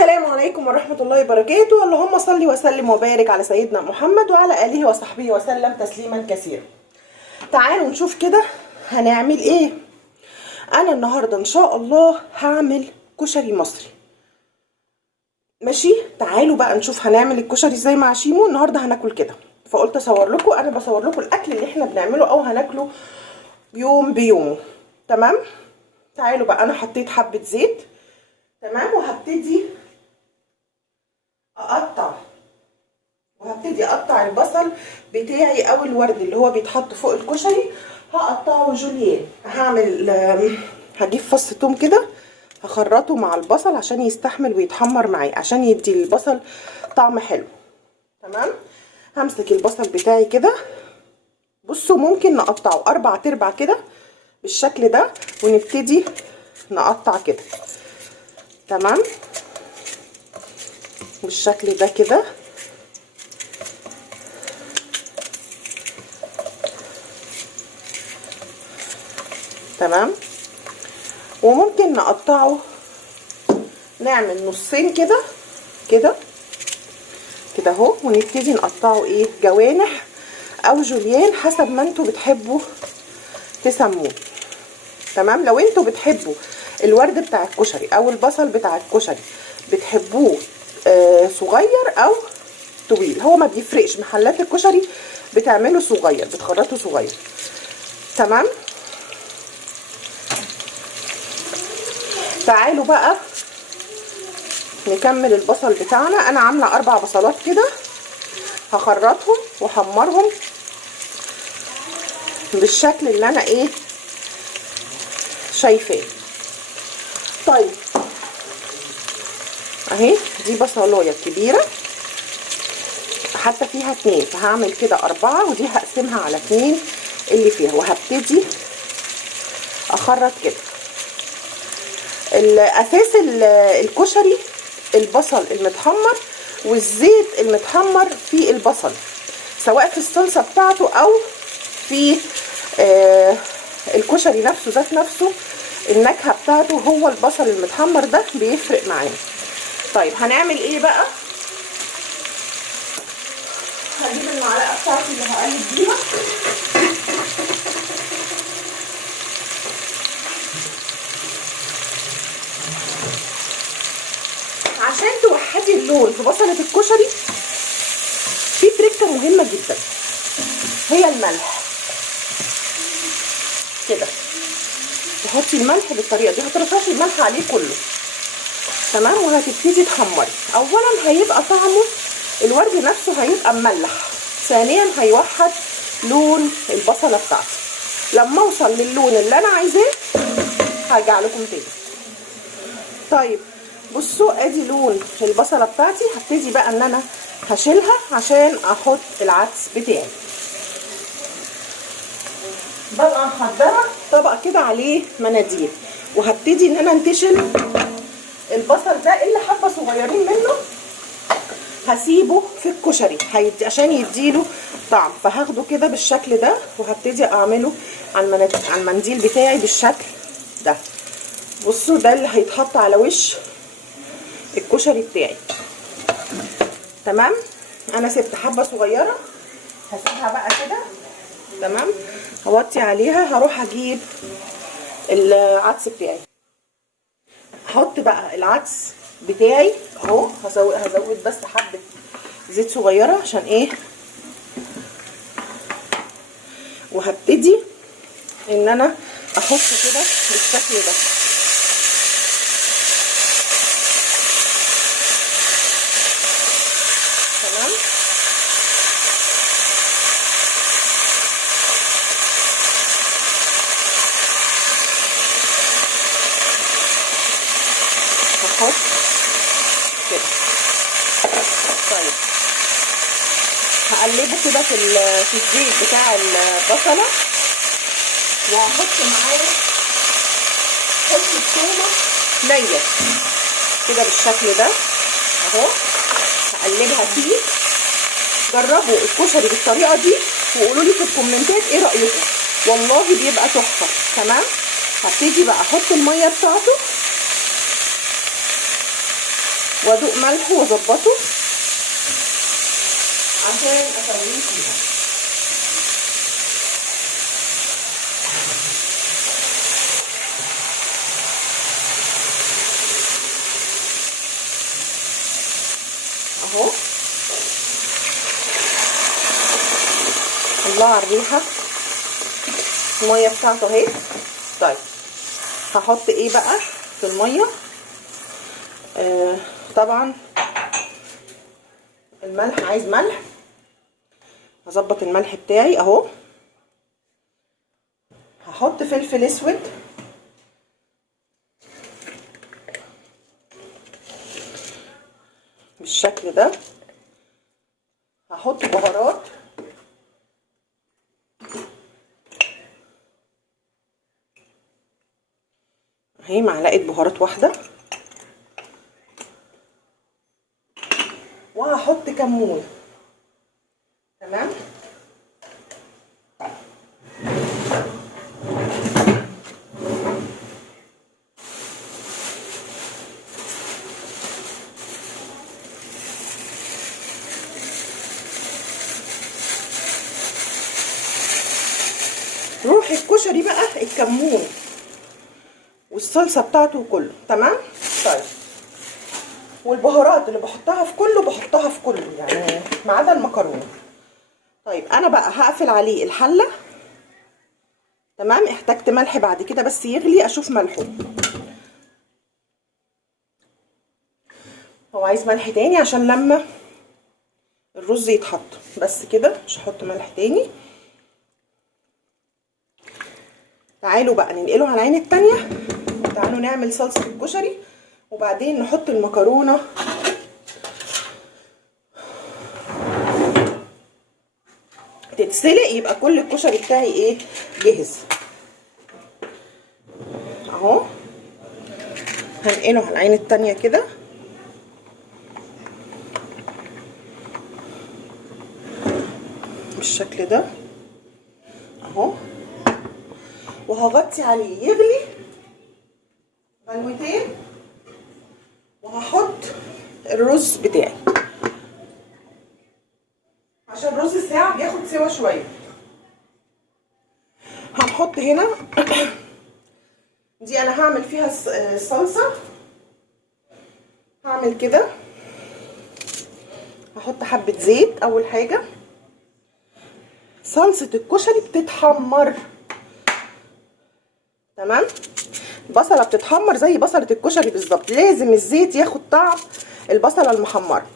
السلام عليكم ورحمة الله وبركاته. اللهم صل وسلم وبارك على سيدنا محمد وعلى آله وصحبه وسلم تسليما كثيرا. تعالوا نشوف كده هنعمل ايه. انا النهاردة ان شاء الله هعمل كشري مصري. ماشي، تعالوا بقى نشوف هنعمل الكشري ازاي مع شيمو. النهاردة هناكل كده، فقلت اصور لكم. انا بصور لكم الاكل اللي احنا بنعمله او هناكله يوم بيومه. تمام، تعالوا بقى. انا حطيت حبة زيت، تمام، وهبتدي اقطع البصل بتاعي او الورد اللي هو بيتحط فوق الكشري. هقطعه جوليان. هجيب فص توم كده، هخرطه مع البصل عشان يستحمل ويتحمر معي، عشان يدي البصل طعم حلو. تمام، همسك البصل بتاعي كده. بصوا، ممكن نقطعه 4 كده بالشكل ده، ونبتدي نقطع كده. تمام، بالشكل ده كده. تمام، وممكن نقطعه، نعمل نصين كده كده كده اهو، ونبتدي نقطعه ايه، جوانح او جوليان حسب ما انتوا بتحبوا تسموه. تمام، لو انتوا بتحبوا الورد بتاع الكشري او البصل بتاع الكشري بتحبوه صغير او طويل، هو ما بيفرقش. محلات الكشري بتعمله صغير، بتخرطه صغير. تمام، تعالوا بقى نكمل البصل بتاعنا. انا عامله 4 بصلات كده، هخرطهم واحمرهم بالشكل اللي انا ايه شايفاه. طيب اهي دي بصلايه كبيره، حتى فيها 2، فهعمل كده 4، ودي هقسمها على 2 اللي فيها، وهبتدي اخرط كده. الاساس الكشري البصل المتحمر والزيت المتحمر في البصل، سواء في الصلصه بتاعته او في الكشري نفسه ذات نفسه. النكهه بتاعته هو البصل المتحمر ده بيفرق معانا. طيب هنعمل ايه بقى؟ هجيب المعلقه بتاعتي اللي هقلب بيها، عشان توحدي اللون في بصله الكشري. في تركه مهمه جدا، هي الملح. كده تحطي الملح بالطريقه دي، هترششي الملح عليه كله. تمام، وهتبتدي تحمري. اولا هيبقى طعمه الورد نفسه هيبقى مملح، ثانيا هيوحد لون البصله بتاعتي. لما اوصل للون اللي انا عايزاه هرجع لكم تاني. طيب بصوا، ادي لون البصله بتاعتي. هبتدي بقى ان انا هشيلها عشان احط العدس بتاعي. ببقى محضره طبق كده عليه مناديل، وهبتدي ان انا انتشل البصل ده اللي حبه صغيرين منه، هسيبه في الكشري عشان يديله طعم. فهاخده كده بالشكل ده، وهبتدي اعمله على المنديل بتاعي بالشكل ده. بصوا، ده اللي هيتحط على وش الكشري بتاعي. تمام، انا سبت حبه صغيره، هسيبها بقى كده. تمام، هوطي عليها. هروح اجيب العدس بتاعي، هحط بقى العدس بتاعي اهو. هزود بس حبه زيت صغيره عشان ايه، وهبتدي ان انا احط كده بالشكل ده. تمام، هحط كده. طيب هقلبه كده في الزيت بتاع البصله، وهحط معاه حته تومه نيه كده بالشكل ده اهو. هقلبها فيه. جربوا الكشري بالطريقه دي وقولوا لي في الكومنتات ايه رايكم، والله بيبقى تحفه. تمام، هبتدي بقى احط الميه بتاعته وادوق ملحه واظبطه عشان اسويه فيها. اهو الله على الريحه، الميه بتاعته اهي. طيب هحط ايه بقى في الميه؟ طبعا الملح، عايز ملح هظبط الملح بتاعي اهو. هحط فلفل اسود بالشكل ده. هحط بهارات اهي، معلقه بهارات واحده. وهحط كمون. تمام. روح الكشري بقى الكمون والصلصه بتاعته كله. تمام. طيب والبهارات اللي بحطها في كله بحطها في كله يعني ما عدا المكرونه. طيب انا بقى هقفل عليه الحله. تمام. احتجت ملح بعد كده بس يغلي اشوف ملحه. هو عايز ملح تاني عشان لما الرز يتحط. بس كده مش هحط ملح تاني. تعالوا بقى ننقله على العين التانية. تعالوا نعمل صلصة الكشري وبعدين نحط المكرونة تتسلق، يبقى كل الكشري بتاعي ايه جاهز اهو. هنقله على العين التانية كده بالشكل ده اهو. وهغطي عليه يغلي غلوتين وهحط الرز بتاعي عشان الرز ساعة بياخد سوا شوية. هنحط هنا دي انا هعمل فيها الصلصة. هعمل كده، هحط حبة زيت اول حاجة. صلصة الكشري بتتحمر. تمام. البصلة بتتحمر زي بصلة الكشري بالظبط. لازم الزيت ياخد طعم البصلة المحمرة.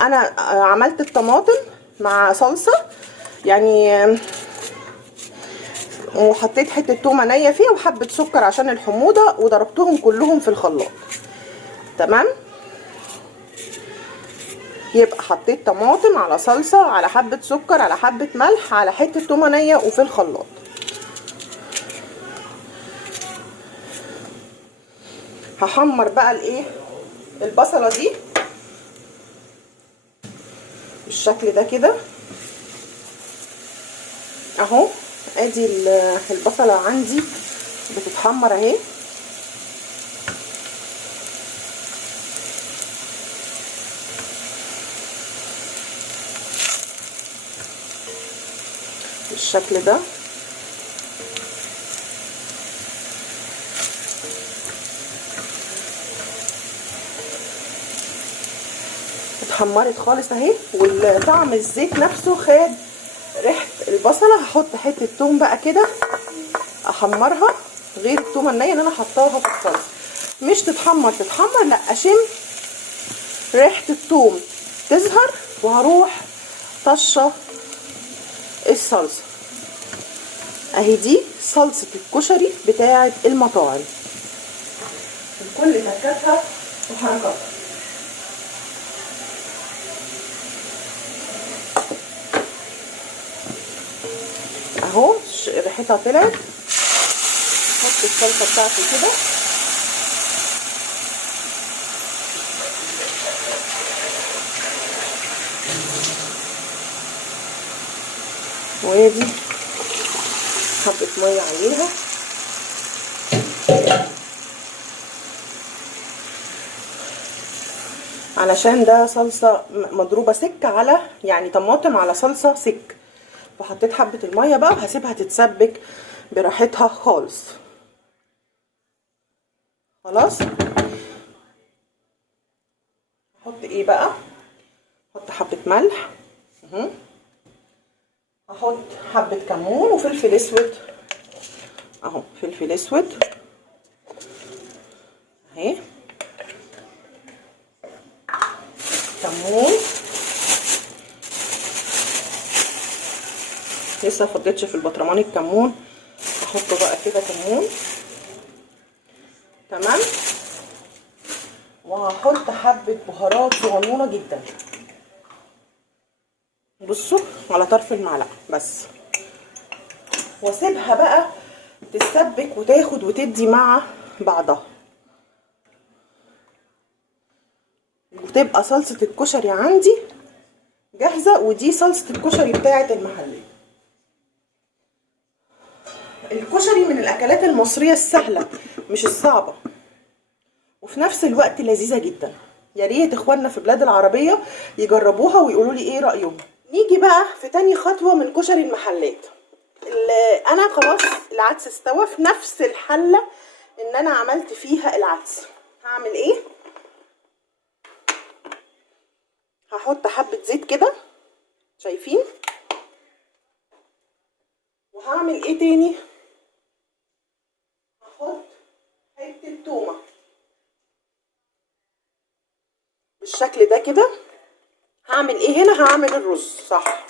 انا عملت الطماطم مع صلصة يعني، وحطيت حتة تومة نية فيها وحبة سكر عشان الحموضة وضربتهم كلهم في الخلاط. تمام. يبقى حطيت طماطم على صلصة على حبة سكر على حبة ملح على حتة تومة نية وفي الخلاط. هحمر بقى الايه البصلة دي بالشكل ده كده اهو. ادي البصلة عندي بتتحمر اهي. بالشكل ده اتحمرت خالص اهي، والطعم الزيت نفسه خد ريحه البصله. هحط حته توم بقى كده احمرها غير التومه النيه اللي انا حطاها في الصلصه. مش تتحمر لا، اشم ريحه التوم تظهر وهروح طشه الصلصه اهي. دي صلصه الكشري بتاعه المطاعم بكل تكاتها وحركاتها. اهو ريحتها طلعت. احط الصلصه بتاعتي كده وادي حبه ميه عليها. علشان ده صلصه مضروبه سك على يعني طماطم على صلصه سك. فحطيت حبه الميه بقى وهسيبها تتسبك براحتها خالص. خلاص. هحط ايه بقى؟ هحط حبه ملح، هحط حبه كمون وفلفل اسود اهو، فلفل اسود اهي، كمون، لسه مفضتش في البطرمان الكمون، هحطه بقى كده كمون. تمام. وهحط حبه بهارات صغنونه جدا، بصوا على طرف المعلقه بس، واسيبها بقى تتسبك وتاخد وتدي مع بعضها، وتبقى صلصه الكشري عندي جاهزه. ودي صلصه الكشري بتاعه المحلات. الكشري من الاكلات المصريه السهله مش الصعبه، وفي نفس الوقت لذيذه جدا. يا ريت اخواننا في بلاد العربيه يجربوها ويقولوا لي ايه رايهم. نيجي بقى في تاني خطوه من كشري المحلات. انا خلاص العدس استوى في نفس الحله ان انا عملت فيها العدس. هعمل ايه؟ هحط حبه زيت كده، شايفين؟ وهعمل ايه تاني؟ هحط حته تومه بالشكل ده كده. هعمل ايه هنا؟ هعمل الرز، صح.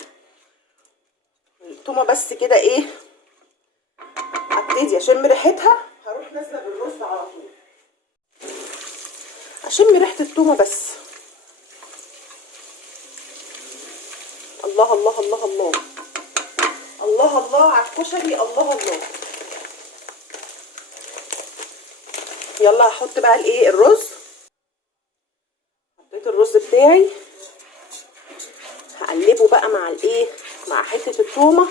التومه بس كده ايه، هبتدي اشم ريحتها، هروح نازله بالرز على طول، اشم ريحه التومه بس. الله الله الله الله الله الله على الكشري، الله الله. يلا هحط بقى الايه، الرز. حطيت الرز بتاعي، هقلبه بقى مع الايه، مع حته التومه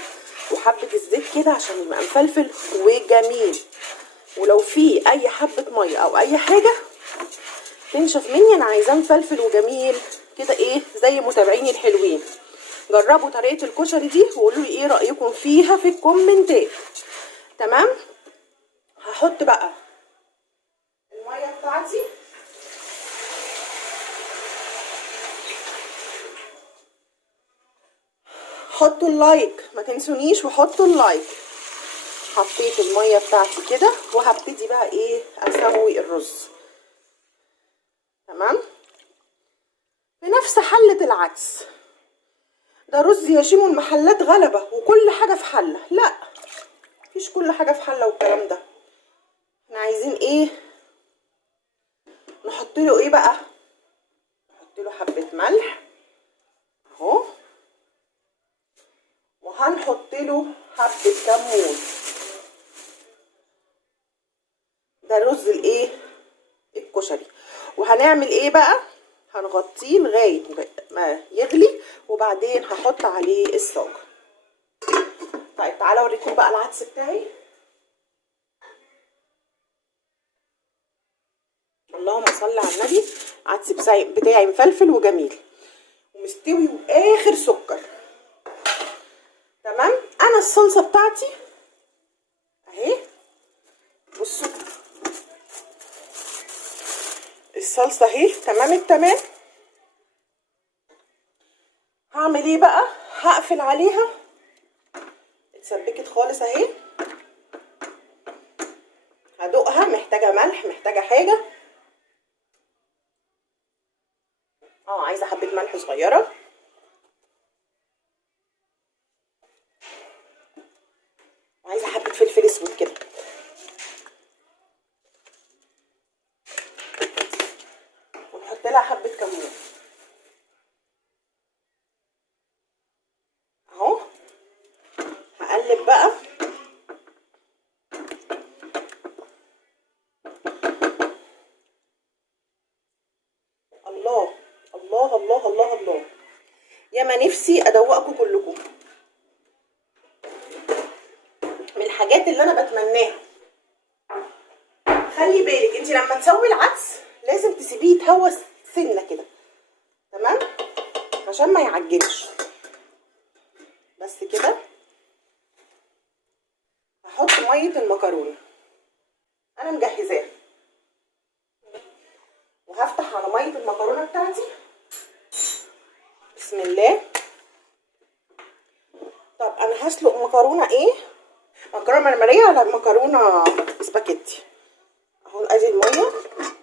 وحبه الزيت كده عشان يبقى مفلفل وجميل. ولو في اي حبه ميه او اي حاجه تنشف مني، انا عايزاه مفلفل وجميل كده ايه، زي متابعيني الحلوين. جربوا طريقه الكشري دي وقولوا لي ايه رايكم فيها في الكومنتات. تمام. هحط بقى الميه بتاعتي، حطوا اللايك ما تنسونيش وحطوا اللايك. حطيت الميه بتاعتي كده وهبتدي بقى ايه، اسوي الرز. تمام. في نفس حله العدس. ده رز يا شيمو المحلات غلبه وكل حاجه في حله، لا مفيش كل حاجه في حله والكلام ده. احنا عايزين ايه؟ نحط له ايه بقى؟ نحط له حبه ملح اهو، وهنحط له حبه كمون. ده رز الايه، الكشري. وهنعمل ايه بقى؟ هنغطيه لغايه ما يغلي وبعدين هحط عليه الصاج. طيب تعالوا اوريكم بقى العدس بتاعي. اللهم صل على النبي. العدس بتاعي مفلفل وجميل ومستوي واخر سكر. تمام. انا الصلصه بتاعتي اهي، بصوا الصلصه اهي تمام التمام. هعمل ايه بقى؟ هقفل عليها، اتسبكت خالص اهي. هدوقها، محتاجه ملح، محتاجه حاجه. عايزه حبه ملح صغيره. وعايزه حبه فلفل اسود كده. ونحط لها حبه كمون اهو. هقلب بقى. الله الله الله الله الله. يا ما نفسي ادوقكم كلكم. من الحاجات اللي انا بتمناها. خلي بالك انت لما تسوي العدس لازم تسيبيه يتهوى سنه كده تمام عشان ما يعجنش. بس كده هحط ميه المكرونه انا مجهزاها، وهفتح على ميه المكرونه بتاعتي. بسم الله. طب انا هسلق مكرونه ايه؟ مكرونه مرمريه على مكرونه سباكيتي. اهو ادي الميه.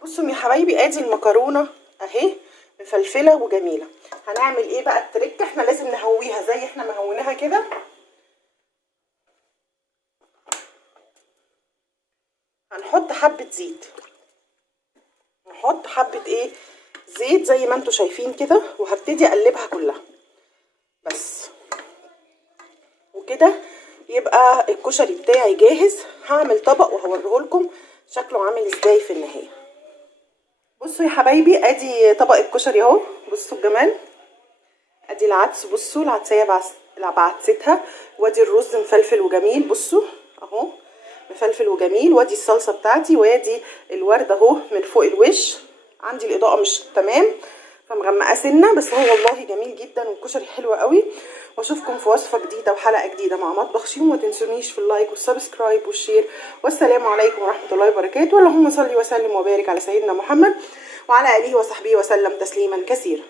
بصوا يا حبايبي ادي المكرونه اهي مفلفله وجميله. هنعمل ايه بقى التريك؟ احنا لازم نهويها زي احنا ما هوناها كده. هنحط حبه زيت، نحط حبه ايه زيت زي ما انتوا شايفين كده، وهبتدي اقلبها كلها بس. وكده يبقى الكشري بتاعي جاهز. هعمل طبق وهوريهولكم شكله عامل ازاي في النهايه. بصوا يا حبايبي ادي طبق الكشري اهو. بصوا الجمال. ادي العدس، بصوا العدسيه بعدستها، وادي الرز مفلفل وجميل. بصوا اهو مفلفل وجميل، وادي الصلصه بتاعتي، وادي الورد اهو من فوق الوش. عندي الاضاءه مش تمام فمغمقه سنه، بس هو والله جميل جدا والكشري حلو قوي. واشوفكم في وصفه جديده وحلقه جديده مع مطبخ شيف. وما تنسونيش في اللايك والسبسكرايب والشير. والسلام عليكم ورحمه الله وبركاته. اللهم صل وسلم وبارك على سيدنا محمد وعلى اله وصحبه وسلم تسليما كثيرا.